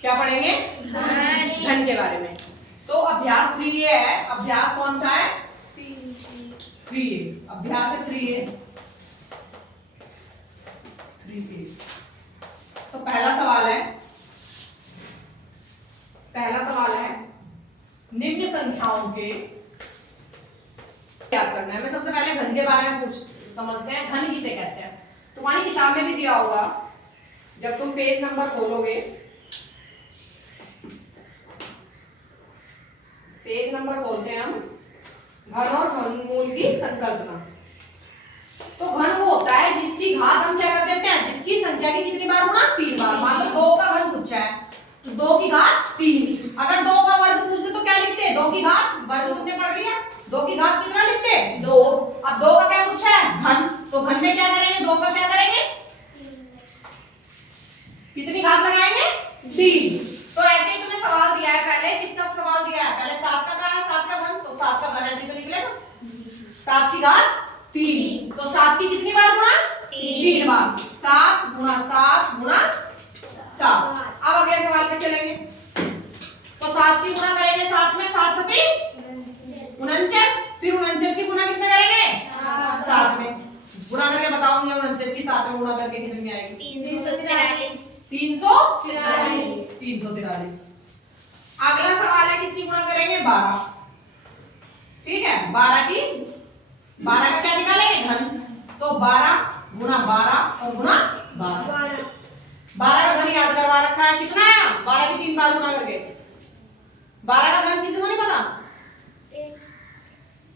क्या पढ़ेंगे? घन के बारे में। तो अभ्यास 3A है। अभ्यास कौन सा है? 3A। अभ्यास है 3A। तो पहला सवाल है निम्न संख्याओं के याद करना है। मैं सबसे पहले घन के बारे में समझते हैं। घन किसे कहते हैं? तुम्हारी किताब में भी दिया होगा, जब तुम पेज नंबर खोलोगे, पेज नंबर बोलते हैं हम घन और घनमूल की संकल्पना। तो घन वो होता है जिसकी घात हम क्या कर देते हैं, जिसकी संख्या की कितनी बार गुणा? 3 बार। मान लो 2 का घन पूछा है तो 2 की घात 3। अगर 2 का वर्ग पूछते तो क्या लिखते हैं? 2 की घात वर्ग। तुमने पढ़ लिया 2 की घात कितना लिखते हैं? 2। अब 2 का क्या पूछा है? घन। तो घन में क्या करेंगे? 2 का क्या करेंगे? कितनी घात लगाएंगे? 3। तो ऐसे ही तुम्हें सवाल दिया है। पहले किसका सवाल दिया है? पहले 7 का कहा है, 7 का घन। तो 7 का घन ऐसे ही तो निकलेगा, 7 की घात 3। तो 7 की कितनी बार गुणा? 3 बार। 7 गुणा 7 गुणा 7। अब अगले सवाल पे चलेंगे। तो 7 की गुणा करेंगे 7 में, 7 सती 49। फिर 49 की गुणा किसमें करेंगे? 7 में। गुणा करके बताऊंगी 49 की 7 में गुणा करके कितनी आएगी? 343। 343। अगला सवाल है किसकी गुणा करेंगे? 12। ठीक है, 12 का क्या निकालेंगे? घन। तो 12 गुणा 12 और गुणा 12। 12 का घन याद करवा रखा है, कितना है? 12 की 3 बार गुणा करके। 12 का घन किसी को नहीं पता?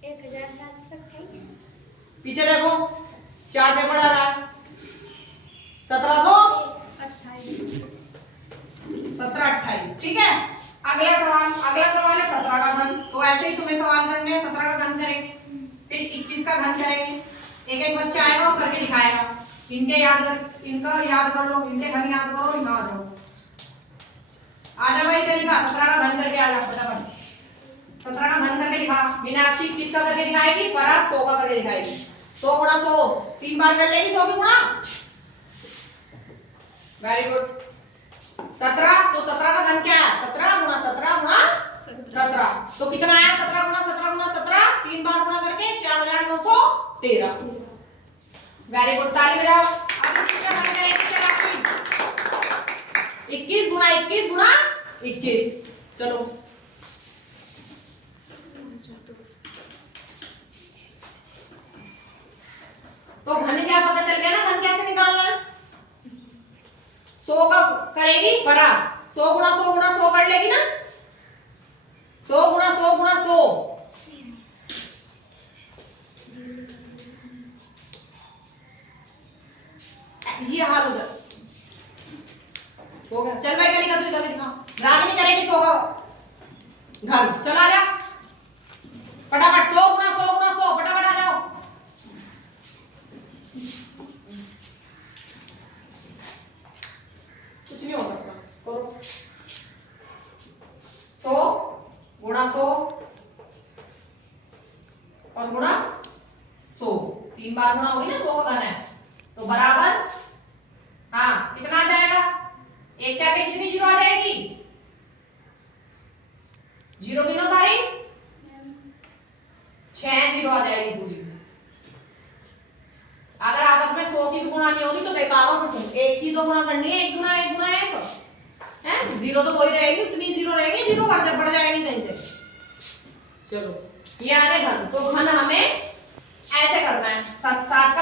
1728। पीछे देखो, चार्ट पेपर लगा है। 1728। ठीक है। अगला सवाल है 17 का घन। तो ऐसे ही तुम्हें सवाल करने हैं। 17 का घन करेंगे, फिर 21 का घन करेंगे। एक एक बच्चा आएगा और करके दिखाएगा। इनका याद कर लो, इनके घन याद करो। यहाँ आ जाओ, आजा भाई तरीका 17 का घन करके आ जा फटाफट। 17 का घन करके दिखा। मीनाक्षी किसका करके दिखाएगी? फराह 100 का करके दिखाएगी। 100 गुणा 100 3 बार कर लेगी। 100 की गुणा, वेरी गुड। 17। तो 17 का घन क्या है? 17 गुणा 17 गुणा 17। तो कितना आया? 17 गुणा 17 गुणा 17 3 बार गुणा करके 4913। वेरी गुड, ताली बजाओ। अब किसका घन करेंगे? चलो 21 गुणा 21 गुणा 21। चलो तो घन क्या पता चल गया ना? घन कैसे निकालना है? 100 का करेगी फरा, 100 गुणा 100 गुणा 100 कर लेगी ना? 100 गुणा 100 गुणा 100। ये हाल हो जाए हो गया। चल भाई करेगा, तू इधर दिखा। रागिनी करेगी 100 का घन। चल आ जा फटाफट। 100 गुणा 100 गुणा 100 फटाफट आ जाओ। कुछ नहीं हो सकता, करो। 100 गुणा 100 और गुणा 100 3 बार गुणा होगी ना। 100 का घन है तो बराबर, हाँ कितना आ जाएगा? एक क्या के कितनी जीरो आ जाएगी? जीरो गिनो सारी, 6 जीरो आ जाएगी पूरी। अगर आपस में 100 की भी गुणा नहीं होगी तो बेकार हो। फिर एक की तो गुणा करनी है, एक गुणा एक गुणा एक है। जीरो तो वही रहेगी, उतनी जीरो रहेगी, जीरो बढ़ जाएगी कहीं से। चलो ये आ गए घन। तो घन हमें ऐसे करना है। 7 का